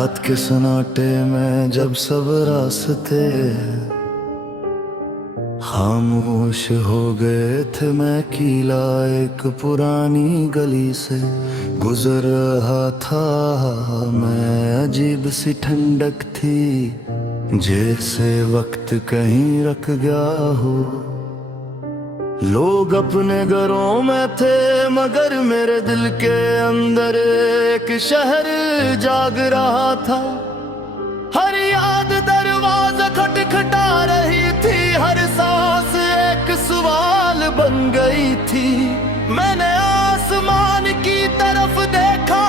रात के सन्नाटे में जब सब रास्ते खामोश हो गए थे, मैं कीला एक पुरानी गली से गुजर रहा था। मैं अजीब सी ठंडक थी, जैसे वक्त कहीं रख गया हो। लोग अपने घरों में थे, मगर मेरे दिल के अंदर एक शहर जाग रहा था। हर याद दरवाजा खटखटा रही थी, हर सांस एक सवाल बन गई थी। मैंने आसमान की तरफ देखा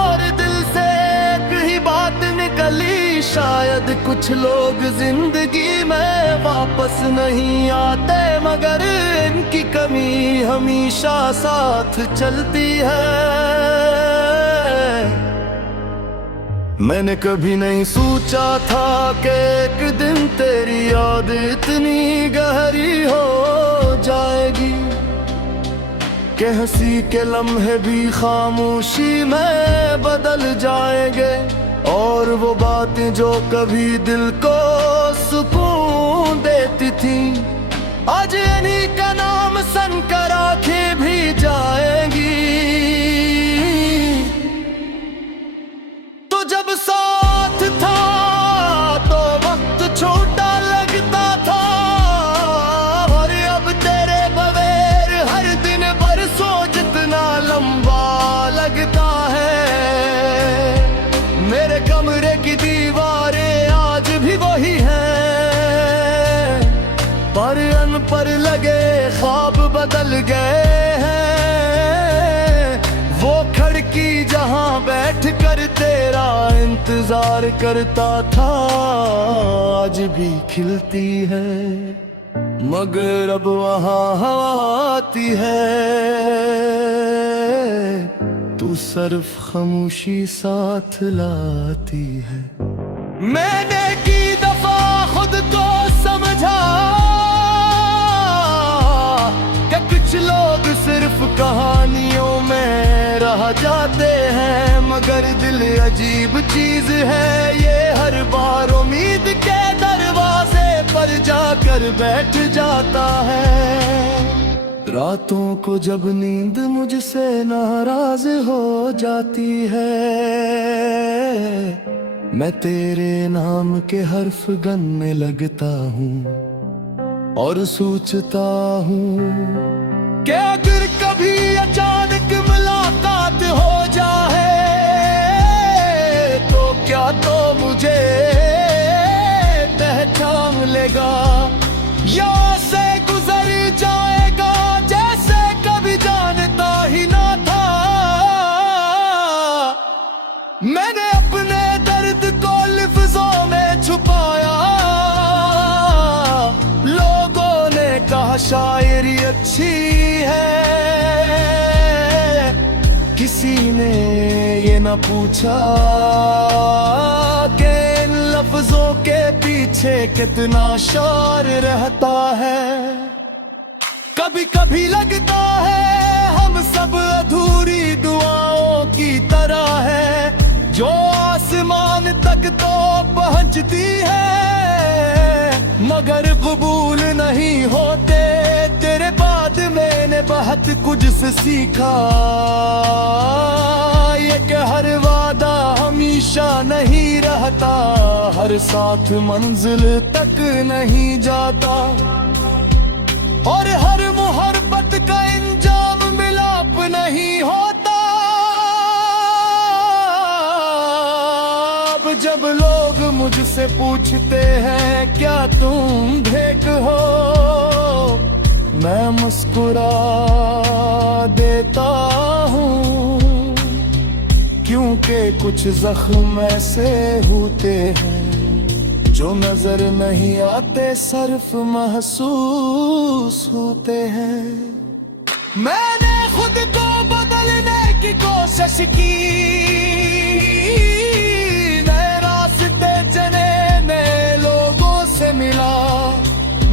और दिल से एक ही बात निकली, शायद कुछ लोग जिंदगी में वापस नहीं आते, मगर इनकी कमी हमेशा साथ चलती है। मैंने कभी नहीं सोचा था कि एक दिन तेरी याद इतनी गहरी हो जाएगी कि हंसी के लम्हे भी खामोशी में बदल जाएंगे। और वो बातें जो कभी दिल को सुकून देती थी, आज इन्हीं का नाम सुनकर आंखें भी जाएंगी। तो जब साथ था तो वक्त छोटा लगता था, और अब तेरे बगैर हर दिन बरसों जितना लंबा लगता है। मेरे कमरे की दीवारें आज भी वही हैं, पर अन पर लगे ख्वाब बदल गए हैं। वो खिड़की जहां बैठ कर तेरा इंतजार करता था, आज भी खिलती है, मगर अब वहां हवा आती है। तू सिर्फ खामोशी साथ लाती है। मैंने की दफा खुद को समझा कि कुछ लोग सिर्फ कहानियों में रह जाते हैं, मगर दिल अजीब चीज है, ये हर बार उम्मीद के दरवाजे पर जाकर बैठ जाता है। रातों को जब नींद मुझसे नाराज हो जाती है, मैं तेरे नाम के हर्फ गनने लगता हूँ और सोचता हूँ कि अगर कभी अचानक मुलाकात हो जाए तो क्या तो मुझे पहचान लेगा, या से गुजर जाएगा जैसे कभी जानता ही ना था। मैंने अपने दर्द को लफ्जों में छुपाया, लोगों ने कहा शायरी अच्छी है, किसी ने ये ना पूछा कि इन लफ्जों के पीछे कितना शौर रहता है। कभी कभी लगता है हम सब अधूरी दुआओं की तरह है, जो आसमान तक तो पहुंचती है, मगर कबूल नहीं होते। तेरे बाद मैंने बहुत कुछ से सीखा, ये कि हर वादा हमेशा नहीं रहता, हर साथ मंजिल तक नहीं जाता, और हर मोहब्बत का इंजाम मिलाप नहीं होता। अब जब लोग मुझसे पूछते हैं क्या तुम भेक हो, मैं मुस्कुरा देता हूँ, क्योंकि कुछ जख्म ऐसे होते हैं जो नजर नहीं आते, सिर्फ महसूस होते हैं। मैंने खुद को बदलने की कोशिश की, नए रास्ते चले, नए लोगों से मिला,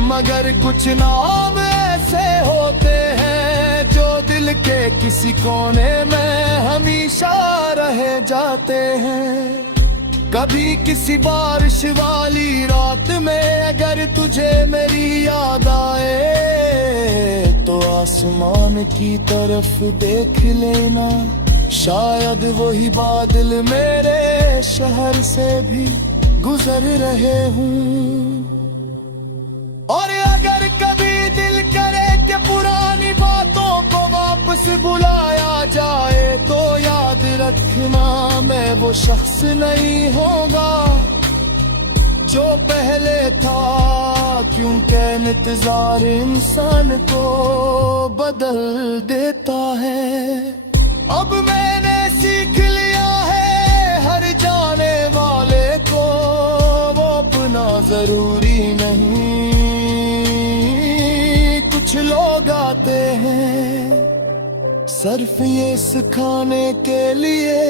मगर कुछ नाम ऐसे होते हैं जो दिल के किसी कोने में हमेशा रह जाते हैं। कभी किसी बारिश वाली रात में अगर तुझे मेरी याद आए तो आसमान की तरफ देख लेना, शायद वही बादल मेरे शहर से भी गुजर रहे हूँ। और अगर कभी दिल करे कि पुरानी बातों को वापस बुलाया जाए तो याद रखना मैं वो शख्स नहीं होगा जो पहले था, क्योंकि इंतजार इंसान को बदल देता है। अब मैंने सीख लिया है हर जाने वाले को वो अपना जरूरी नहीं। कुछ लोग आते हैं सिर्फ ये सिखाने के लिए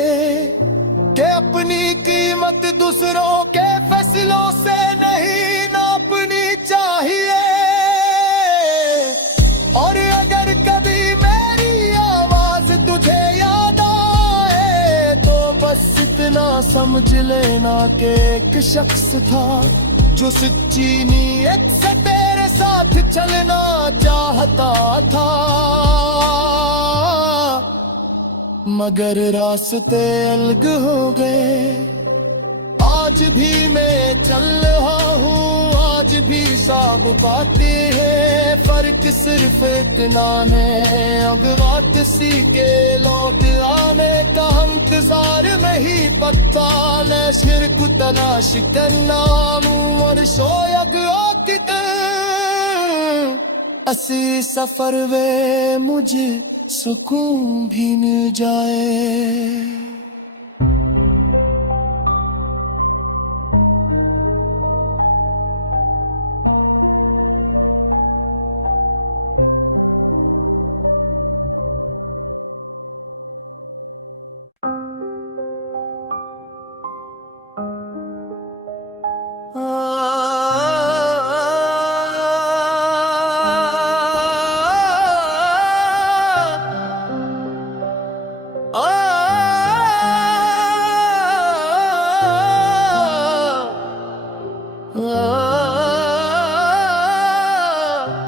कि अपनी कीमत दूसरों के फैसलों से नहीं नापनी चाहिए। और अगर कभी मेरी आवाज तुझे याद आए तो बस इतना समझ लेना कि एक शख्स था जो सच्ची नीयत से तेरे साथ चलना चाहता था, मगर रास्ते अलग हो गए। आज भी मैं चल रहा हूँ, आज भी सब बातें हैं, फर्क सिर्फ इतना है अब बात सी के लौट आने का इंतजार में ही पत्ता न शिरक तलाश करना और शोयग असी सफर वे मुझे सुकून भी मिल जाए।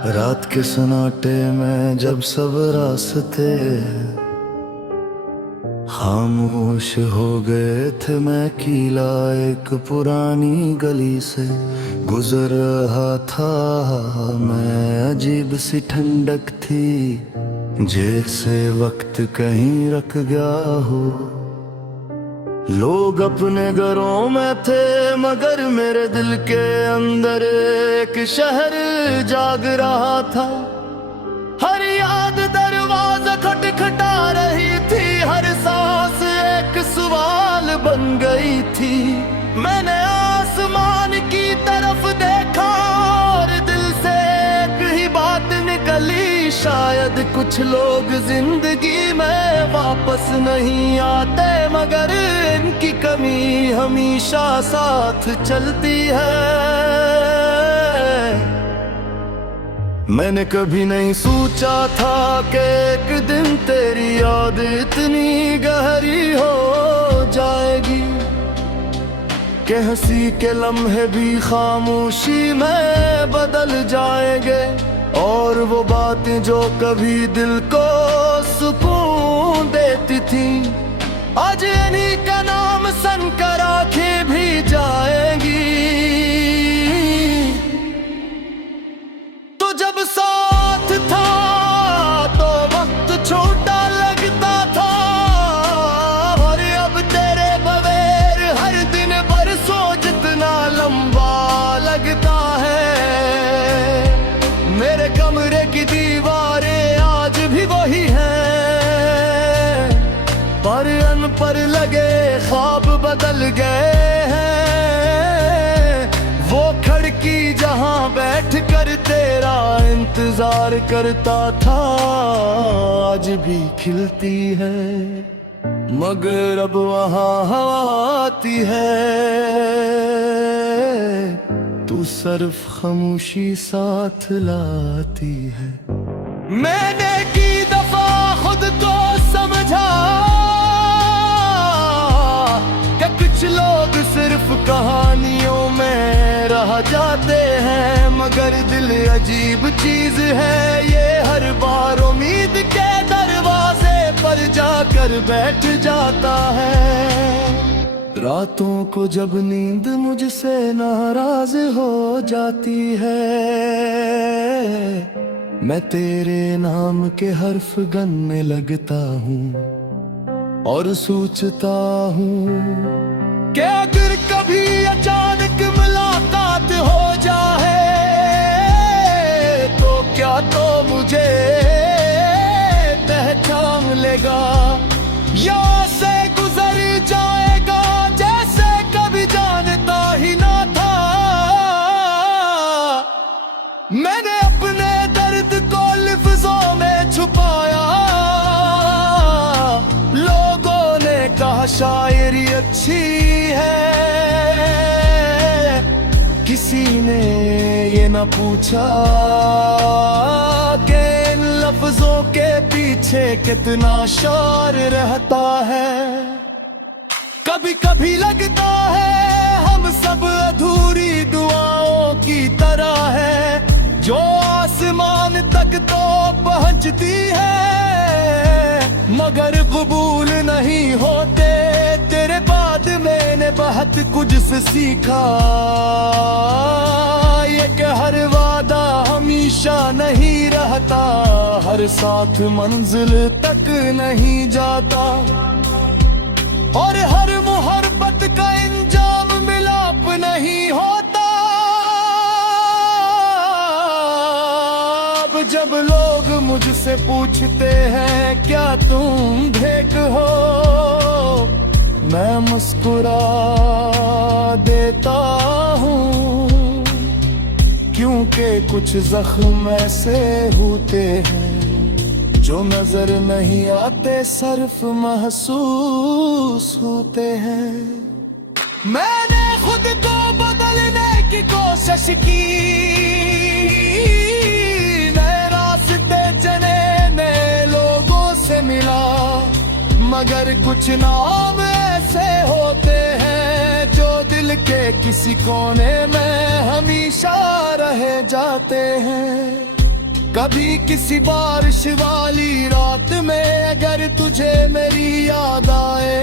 रात के सन्नाटे में जब सब रास्ते खामोश हो गए थे, मैं कीला एक पुरानी गली से गुजर रहा था। मैं अजीब सी ठंडक थी जैसे वक्त कहीं रख गया हो। लोग अपने घरों में थे मगर मेरे दिल के अंदर एक शहर जाग रहा था। हर याद दरवाजा खटखटा रही थी, हर सांस एक सवाल बन गई थी। मैंने आसमान की तरफ देखा और दिल से एक ही बात निकली, शायद कुछ लोग जिंदगी में वापस नहीं आते मगर इनकी कमी हमेशा साथ चलती है। मैंने कभी नहीं सोचा था कि एक दिन तेरी याद इतनी गहरी हो जाएगी कि हंसी के लम्हे भी खामोशी में बदल जाएंगे। और वो बातें जो कभी दिल को सुकून देती थी आज इन्हीं का नाम सुनकर आंखें भी जाएंगी। तो जब साथ था तो वक्त छोटा लगता था और अब तेरे बगैर हर दिन बरसों जितना लंबा लगता है। मेरे कमरे की दीवारें आज भी वही हैं पर अन पर लगे ख्वाब बदल गए हैं। वो खिड़की जहां बैठ कर तेरा इंतजार करता था आज भी खिलती है, मगर अब वहां हवा आती है तू सिर्फ खामोशी साथ लाती है। मैंने की दफा खुद को समझा कि कुछ लोग सिर्फ रह जाते हैं, मगर दिल अजीब चीज है ये, हर बार उम्मीद के दरवाजे पर जाकर बैठ जाता है। रातों को जब नींद मुझसे नाराज हो जाती है, मैं तेरे नाम के हर्फ गनने लगता हूँ और सोचता हूँ कि अगर कभी अचानक मुलाकात हो जाए तो क्या तो मुझे पहचान लेगा, या से गुजर जाएगा जैसे कभी जानता ही ना था। मैंने अपने दर्द को लफ्जों में छुपाया, लोगों ने कहा शायरी अच्छी है, किसी ने ये ना पूछा कि इन लफ्जों के पीछे कितना शौर रहता है। कभी कभी लगता है हम सब अधूरी दुआओं की तरह है, जो आसमान तक तो पहुंचती है मगर कबूल नहीं होते। तेरे बाद मैंने बहुत कुछ से सीखा, ये कि हर वादा हमेशा नहीं रहता, हर साथ मंजिल तक नहीं जाता, और हर मोहब्बत का इंजाम मिलाप नहीं होता। अब जब लोग मुझसे पूछते हैं क्या तुम भेंट हो, मैं मुस्कुरा देता हूँ, क्योंकि कुछ जख्म ऐसे होते हैं जो नजर नहीं आते, सिर्फ महसूस होते हैं। मैंने खुद को बदलने की कोशिश की, नए रास्ते चले, नए लोगों से मिला, मगर कुछ नाम ऐसे होते हैं जो दिल के किसी कोने में हमेशा रह जाते हैं। कभी किसी बारिश वाली रात में अगर तुझे मेरी याद आए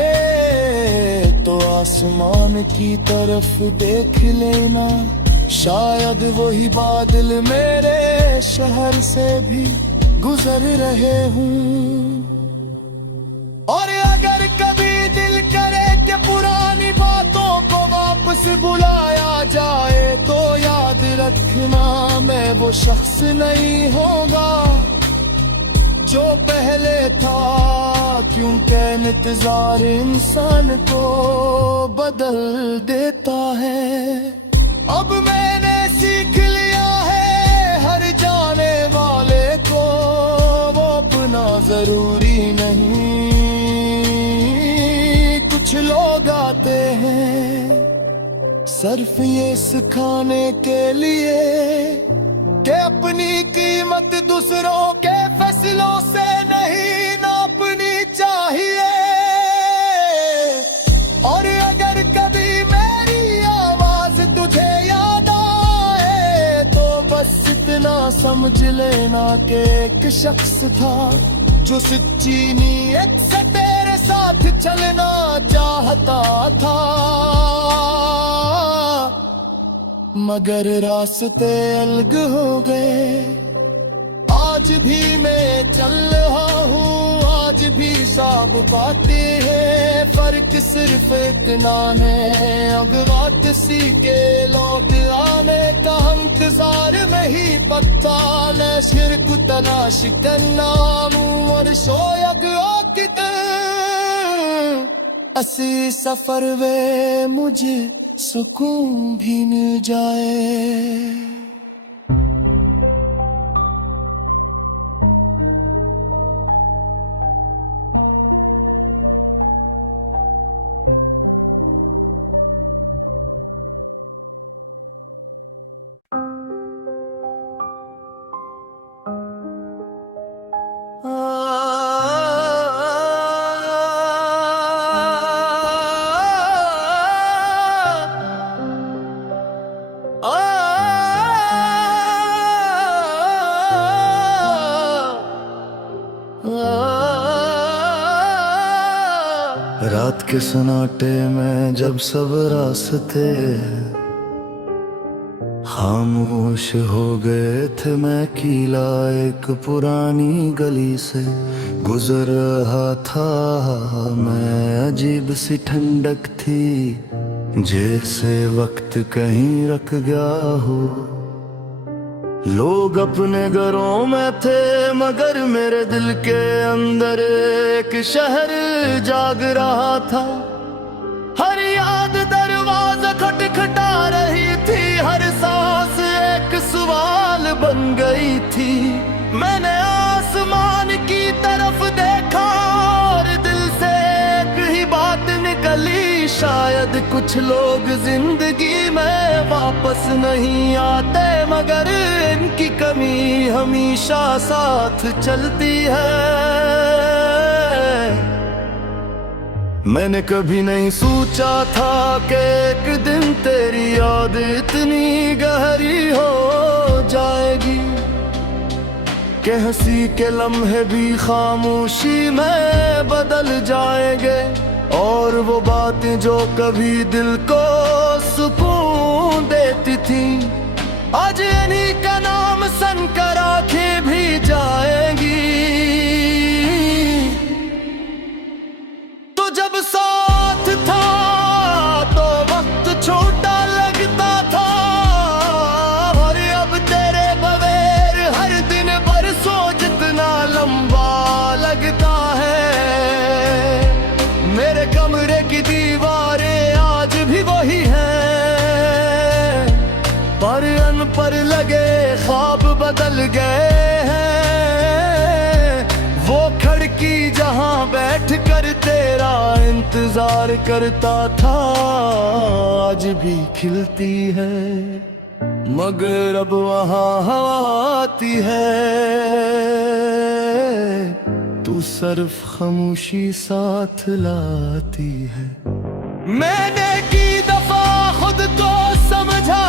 तो आसमान की तरफ देख लेना, शायद वही बादल मेरे शहर से भी गुजर रहे हूँ। और अगर कभी दिल करे कि पुरानी बातों को वापस बुलाया जाए तो याद रखना मैं वो शख्स नहीं होगा जो पहले था, क्योंकि इंतजार इंसान को बदल देता है। अब मैंने सीख लिया है हर जाने वाले को वो अपना जरूरी नहीं। कुछ लोग आते हैं सिर्फ ये सिखाने के लिए कि अपनी कीमत दूसरों के फैसलों से नहीं नापनी चाहिए। और अगर कभी मेरी आवाज तुझे याद आए तो बस इतना समझ लेना कि एक शख्स था जो सच्ची नीयत से तेरे साथ चलना चाहता था, मगर रास्ते अलग हो गए। आज भी मैं चल रहा हूँ, आज भी सब बातें हैं, फर्क सिर्फ इतना है अब वक्त सी के लौट आने का इंतजार में ही पत्ता न शिरक तलाश करना और शोयग असी सफर वे मुझे सुकून भी मिल जाए। रात के सन्नाटे में जब सब रास्ते खामोश हो गए थे, मैं कीला एक पुरानी गली से गुजर रहा था। मैं अजीब सी ठंडक थी, जैसे वक्त कहीं रुक गया हो। लोग अपने घरों में थे, मगर मेरे दिल के अंदर एक शहर जाग रहा था। हर याद दरवाजा खटखटा रही थी, हर सांस एक सवाल बन गई थी। मैंने आसमान की तरफ देखा और दिल से एक ही बात निकली, शायद कुछ लोग जिंदगी में वापस नहीं आते, मगर इनकी कमी हमेशा साथ चलती है। मैंने कभी नहीं सोचा था कि एक दिन तेरी याद इतनी गहरी हो जाएगी कि हंसी के लम्हे भी खामोशी में बदल जाएंगे। और वो बातें जो कभी दिल को सुकून देती थी, आज इन्हीं का नाम सुनकर आंखें भी जाएंगी। तो जब साथ था तो वक्त छोटा लगता था, और अब तेरे बगैर हर दिन बरसों जितना लंबा लगता है। मेरे कमरे की दीवारें आज भी वही हैं, पर अन पर लगे ख्वाब बदल गए हैं। वो खिड़की जहां बैठ कर तेरा इंतजार करता था, आज भी खिलती है, मगर अब वहां हवा आती है। तू सिर्फ खामोशी साथ लाती है। मैंने की दफा खुद को समझा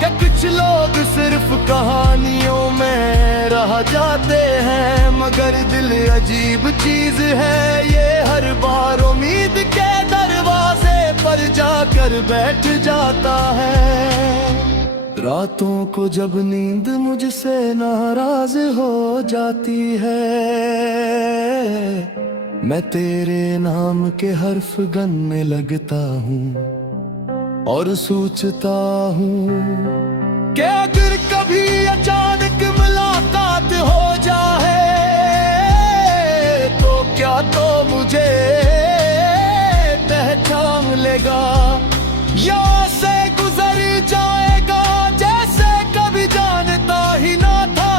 कि कुछ लोग सिर्फ कहानियों में रह जाते हैं, मगर दिल अजीब चीज है, ये हर बार उम्मीद के दरवाजे पर जाकर बैठ जाता है। रातों को जब नींद मुझसे नाराज हो जाती है, मैं तेरे नाम के हर्फ गनने लगता हूँ और सोचता हूँ कि अगर कभी अचानक मुलाकात हो जाए तो क्या तो मुझे पहचान लेगा, या से गुजर जाएगा जैसे कभी जानता ही ना था।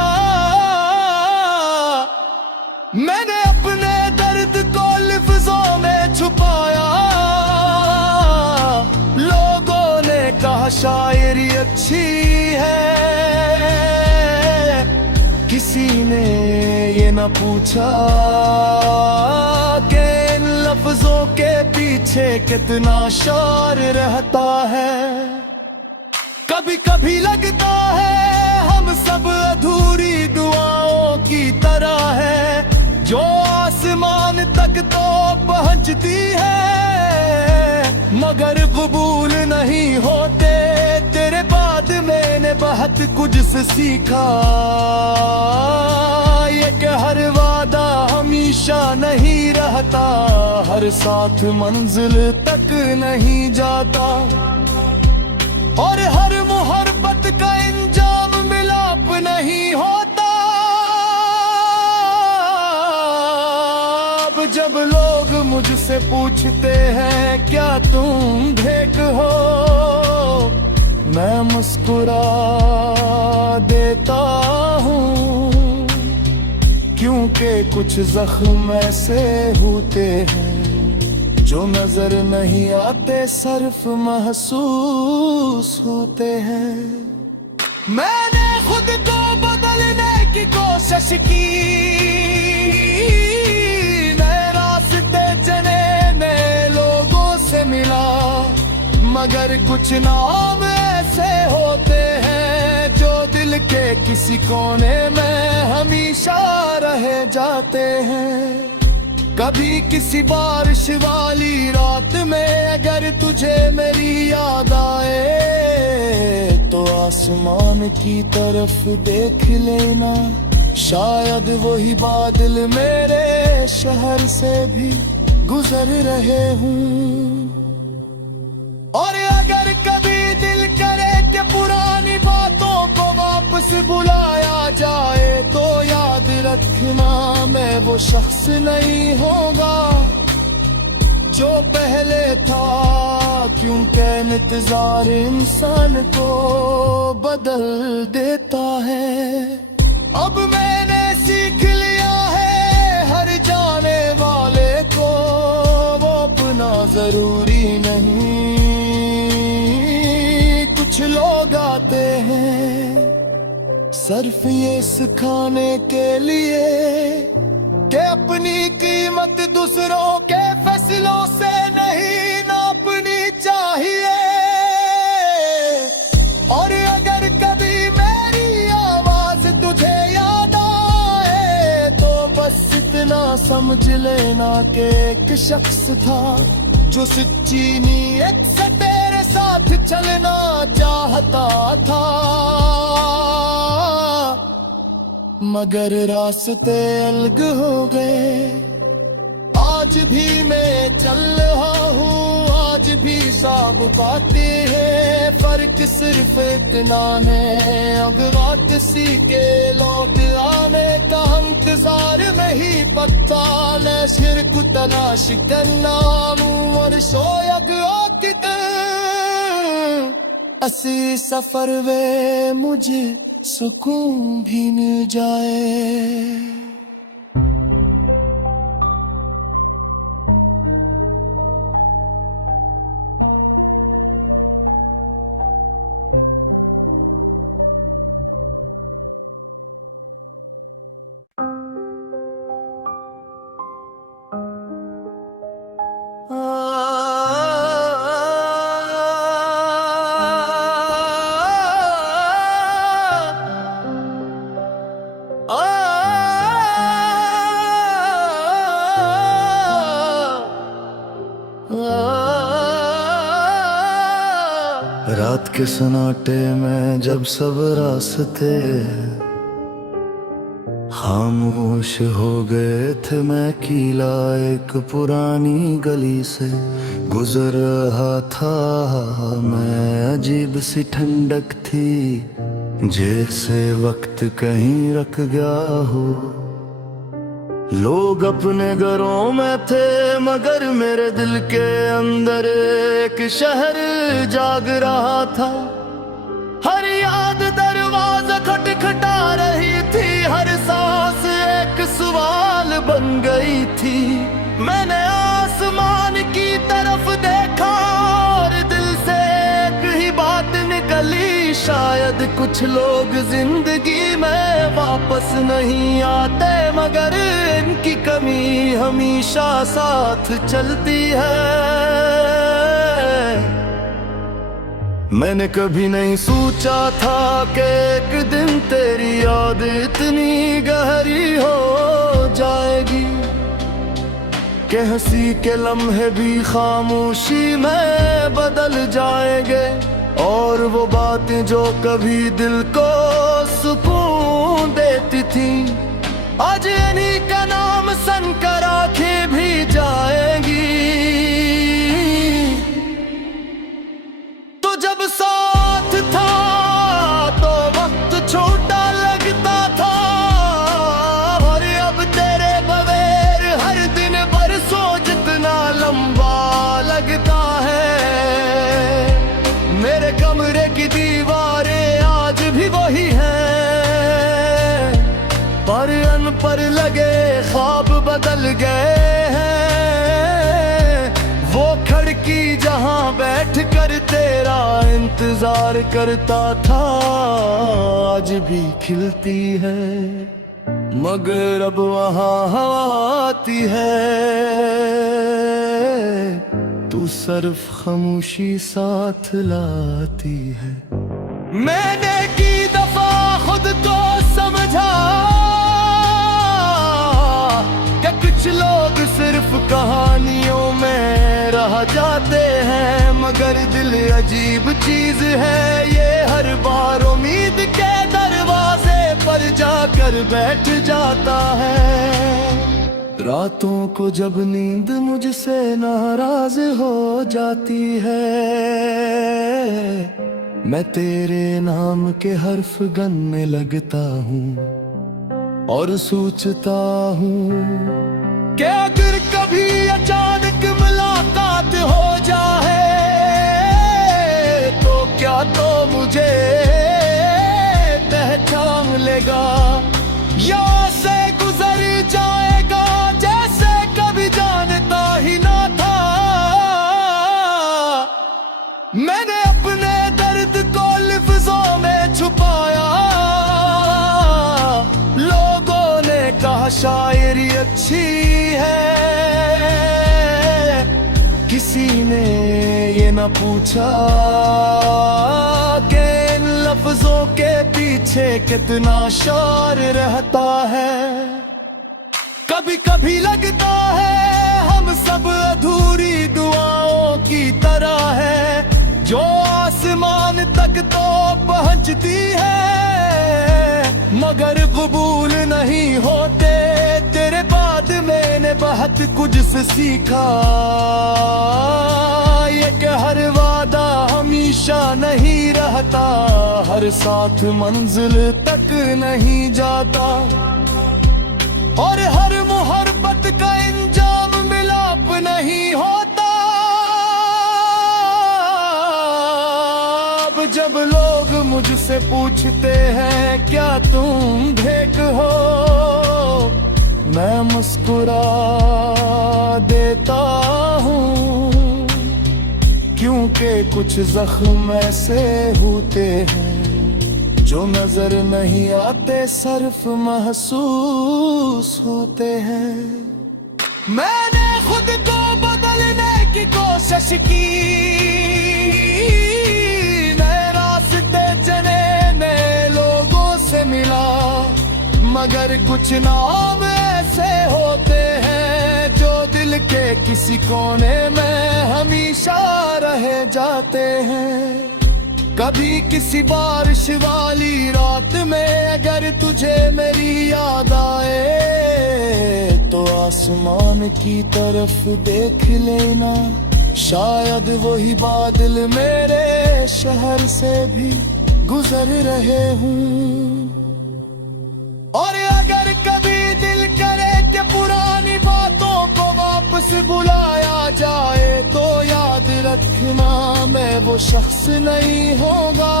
मैंने अपने दर्द को लफ्जों में छुपाया, लोगों ने कहा शायरी अच्छी है, किसी ने ये ना पूछा कि इन लफ्जों के पीछे कितना शौर रहता है। कभी कभी लगता है हम सब अधूरी दुआओं की तरह है, जो आसमान तक तो पहुंचती है, मगर कबूल नहीं होते। तेरे बाद मैंने बहुत कुछ से सीखा, ये कि हर वादा हमेशा नहीं रहता, हर साथ मंजिल तक नहीं जाता, और हर मोहब्बत का इंजाम मिलाप नहीं होता। अब जब लोग मुझसे पूछते हैं क्या तुम भेंट हो, मैं मुस्कुरा देता हूँ, क्योंकि कुछ जख्म ऐसे होते हैं जो नजर नहीं आते, सिर्फ महसूस होते हैं। मैंने खुद को बदलने की कोशिश की, नए रास्ते चले, नए लोगों से मिला, मगर कुछ नाम ऐसे होते हैं जो दिल के किसी कोने में हमेशा रह जाते हैं। कभी किसी बारिश वाली रात में अगर तुझे मेरी याद आए तो आसमान की तरफ देख लेना, शायद वही बादल मेरे शहर से भी गुजर रहे हूँ। और अगर कभी दिल करे कि पुरानी बातों को वापस बुलाया जाए तो याद रखना मैं वो शख्स नहीं होगा जो पहले था, क्योंकि इंतजार इंसान को बदल देता है। अब मैंने सीख लिया है हर जाने वाले को वो अपना जरूरी नहीं। कुछ लोग आते हैं सिर्फ ये सिखाने के लिए कि अपनी कीमत दूसरों के फैसलों से नहीं नापनी चाहिए। और अगर कभी मेरी आवाज तुझे याद आए तो बस इतना समझ लेना कि एक शख्स था जो सच्ची नीयत से तेरे साथ चलना चाहता था, मगर रास्ते अलग हो गए। आज भी मैं चल रहा हूँ, आज भी सब बातें हैं, फर्क सिर्फ इतना है अब वक्त सी के लौट आने का इंतजार में ही पत्ता न सिर को तलाश करना और शोयग असी सफर वे मुझे सुकून भी मिल जाए। रात के सन्नाटे में जब सब रास्ते खामोश हो गए थे, मैं कीला एक पुरानी गली से गुजर रहा था। मैं अजीब सी ठंडक थी जैसे वक्त कहीं रख गया हो। लोग अपने घरों में थे मगर मेरे दिल के अंदर एक शहर जाग रहा था। हर याद दरवाजा खटखटा रही थी, हर सांस एक सवाल बन गई थी। मैंने आसमान की तरफ देखा और दिल से एक ही बात निकली, शायद कुछ लोग जिंदगी में वापस नहीं आते मगर इनकी कमी हमेशा साथ चलती है। मैंने कभी नहीं सोचा था कि एक दिन तेरी याद इतनी गहरी हो जाएगी कि हंसी के लम्हे भी खामोशी में बदल जाएंगे। और वो बातें जो कभी दिल को सुकून देती थी आज इन्हीं का नाम सुनकर आंखें भी जाएंगी। तो जब साथ था तो वक्त छोटा लगता था और अब तेरे बगैर हर दिन बरसों जितना लंबा लगता है। मेरे कमरे की दीवारें आज भी वही हैं पर अन पर लगे ख्वाब बदल गए हैं। वो खिड़की जहां बैठ कर तेरा इंतजार करता था आज भी खिलती है, मगर अब वहां हवा आती है तू सिर्फ खामोशी साथ लाती है। मैंने की दफा खुद को समझा कि कुछ लोग सिर्फ जाते हैं, मगर दिल अजीब चीज है ये, हर बार उम्मीद के दरवाजे पर जाकर बैठ जाता है। रातों को जब नींद मुझसे नाराज हो जाती है, मैं तेरे नाम के हर्फ गनने लगता हूँ और सोचता हूँ कि अगर कभी अचानक मुलाकात हो जाए तो क्या तो मुझे पहचान लेगा, या से गुजर जाएगा जैसे कभी जानता ही ना था। मैंने अपने दर्द को लफ्जों में छुपाया, लोगों ने कहा शायरी अच्छी है, किसी ने ये ना पूछा कि इन लफ्जों के पीछे कितना शौर रहता है। कभी कभी लगता है हम सब अधूरी दुआओं की तरह है, जो आसमान तक तो पहुंचती है मगर कबूल नहीं होते। तेरे बाद मैंने बहुत कुछ से सीखा, ये कि हर वादा हमेशा नहीं रहता, हर साथ मंजिल तक नहीं जाता, और हर मोहब्बत का इंजाम मिलाप नहीं होता। अब जब लोग मुझसे पूछते हैं क्या तुम भेक हो, मैं मुस्कुरा देता हूँ, क्योंकि कुछ जख्म ऐसे होते हैं जो नजर नहीं आते, सिर्फ महसूस होते हैं। मैंने खुद को बदलने की कोशिश की, नए रास्ते चले, नए लोगों से मिला, मगर कुछ नाम ऐसे होते हैं जो दिल के किसी कोने में हमेशा रह जाते हैं। कभी किसी बारिश वाली रात में अगर तुझे मेरी याद आए तो आसमान की तरफ देख लेना, शायद वही बादल मेरे शहर से भी गुजर रहे हूँ। और अगर कभी दिल करे कि पुरानी बातों को वापस बुलाया जाए तो याद रखना मैं वो शख्स नहीं होगा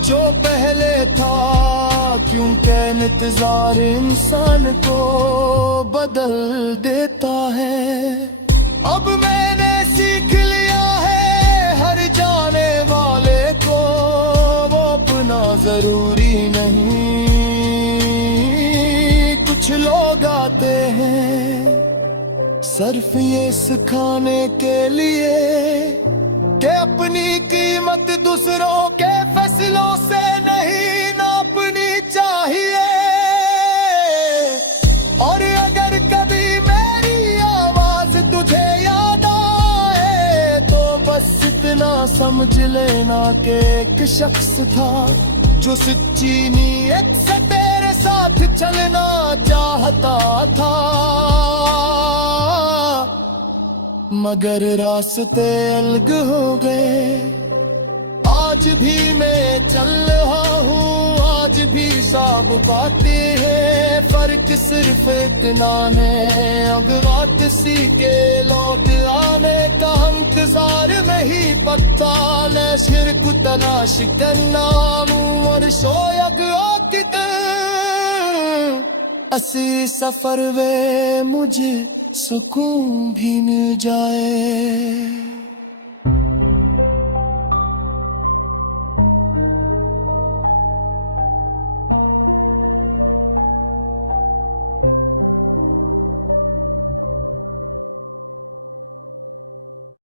जो पहले था, क्योंकि इंतजार इंसान को बदल देता है। अब मैंने सीख लिया है हर जाने वाले को वो अपना जरूरी नहीं। कुछ लोग आते हैं सिर्फ ये सिखाने के लिए कि अपनी कीमत दूसरों के फैसलों से नहीं नापनी चाहिए। और अगर कभी मेरी आवाज तुझे याद आए तो बस इतना समझ लेना कि एक शख्स था जो सच्ची नीयत से तेरे साथ चलना चाहता था, मगर रास्ते अलग हो गए। आज भी मैं चल रहा हूँ, आज भी सब बातें हैं, फर्क सिर्फ इतना है अब बात सी के लौट आने का इंतजार में ही पता न शिरक तलाश करना और शोयग असी सफर वे मुझे सुकून भी मिल जाए।